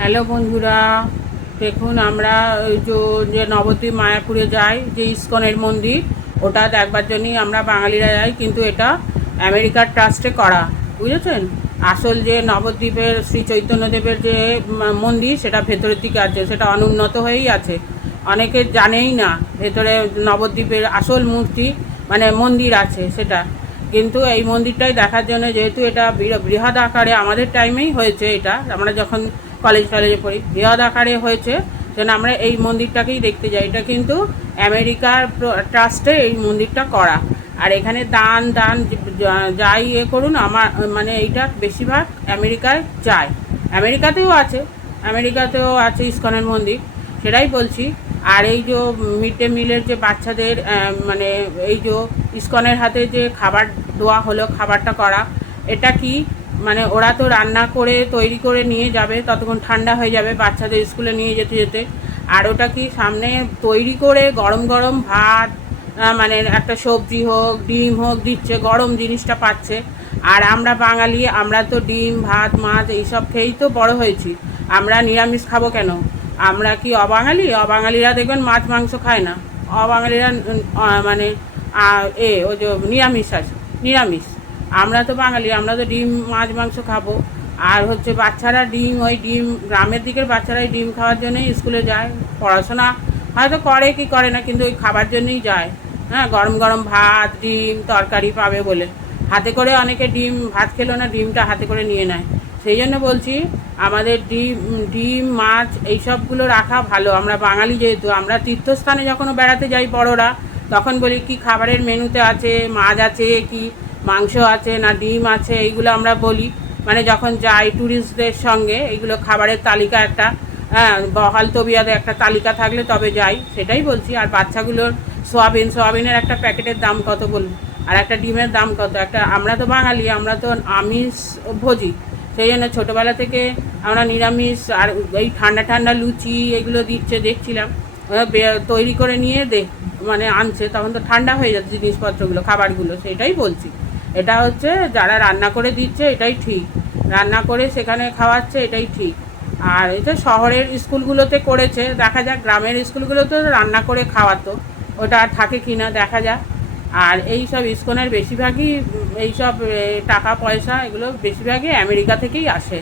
Hello বন্ধুরা, দেখুন আমরা ওই যে নবদ্বীপ মায়াপুরে যাই, যে ইস্কনের মন্দির, ওটা দেখবার জন্যই আমরা বাঙালিরা যাই। কিন্তু এটা আমেরিকার ট্রাস্টে করা, বুঝেছেন। আসল যে নবদ্বীপের শ্রী চৈতন্যদেবের যে মন্দির, সেটা ভেতরের দিকে আছে, সেটা অনুন্নত হয়েই আছে। অনেকে জানেই না ভেতরে নবদ্বীপের আসল মূর্তি মানে মন্দির আছে সেটা। কিন্তু এই মন্দিরটাই দেখার জন্য, যেহেতু এটা বৃহৎ আকারে আমাদের টাইমেই হয়েছে, এটা আমরা যখন কলেজে পড়ি বৃহৎ আকারে হয়েছে, যেন আমরা এই মন্দিরটাকেই দেখতে যাই। এটা কিন্তু আমেরিকার ট্রাস্টে এই মন্দিরটা করা। আর এখানে দান দান যাই করুন, আমার মানে এইটা বেশিরভাগ আমেরিকায় যায়। আমেরিকাতেও আছে ইস্কনের মন্দির, সেটাই বলছি। আর এই যে মিড ডে মিলের যে বাচ্চাদের মানে এই যে ইস্কনের হাতে যে খাবার দেওয়া হলো, খাবারটা করা, এটা কি মানে ওরা তো রান্না করে তৈরি করে নিয়ে যাবে, ততক্ষণ ঠান্ডা হয়ে যাবে বাচ্চাদের স্কুলে নিয়ে যেতে যেতে। আর ওটা কি সামনে তৈরি করে গরম গরম ভাত, মানে একটা সবজি হোক ডিম হোক দিচ্ছে, গরম জিনিসটা পাচ্ছে। আর আমরা বাঙালি, আমরা তো ডিম ভাত মাছ এইসব খেয়েই তো বড় হয়েছি। আমরা নিরামিষ খাবো কেন? আমরা কি অবাঙালিরা দেখবেন মাছ মাংস খায় না। অবাঙালিরা মানে ওই যে নিরামিষ আছে, নিরামিষ। আমরা তো বাঙালি, আমরা তো ডিম মাছ মাংস খাবো। আর হচ্ছে বাচ্চারা ওই ডিম, গ্রামের দিকের বাচ্চারাই ডিম খাওয়ার জন্যই স্কুলে যায়। পড়াশোনা হয়তো করে কি করে না, কিন্তু ওই খাবার জন্যই যায়। হ্যাঁ, গরম গরম ভাত ডিম তরকারি পাবে বলে হাতে করে অনেকে ডিম ভাত খেলো না, ডিমটা হাতে করে নিয়ে নেয়। সেই জন্য বলছি, আমাদের ডিম ডিম মাছ এইসবগুলো রাখা ভালো। আমরা বাঙালি যেহেতু, আমরা তীর্থস্থানে যখন বেড়াতে যাই বড়রা, তখন বলি কি খাবারের মেনুতে আছে, মাছ আছে কি মাংস আছে না ডিম আছে, এইগুলো আমরা বলি। মানে যখন যাই ট্যুরিস্টদের সঙ্গে, এইগুলো খাবারের তালিকা একটা, হ্যাঁ, বহাল তবিয়াতে একটা তালিকা থাকলে তবে যাই, সেটাই বলছি। আর বাচ্চাগুলোর সোয়াবিনের একটা প্যাকেটের দাম কত বলুন, আর একটা ডিমের দাম কত? আমরা তো বাঙালি, আমরা তো আমিষ ভোজি। সেই জন্য ছোটোবেলা থেকে আমরা নিরামিষ। আর এই ঠান্ডা ঠান্ডা লুচি এগুলো দিচ্ছে দেখছিলাম, তৈরি করে নিয়ে মানে আনছে, তখন তো ঠান্ডা হয়ে যাচ্ছে জিনিসপত্রগুলো, খাবারগুলো। সেটাই বলছি, এটা হচ্ছে যারা রান্না করে দিচ্ছে এটাই ঠিক, রান্না করে সেখানে খাওয়াচ্ছে এটাই ঠিক। আর এটা শহরের স্কুলগুলোতে করেছে, দেখা যাক গ্রামের স্কুলগুলোতে রান্না করে খাওয়াতো, ওটা আর থাকে কি না দেখা যাক। আর এই সব ইস্কনের বেশিরভাগই এইসব টাকা পয়সা এগুলো বেশিরভাগই আমেরিকা থেকেই আসে।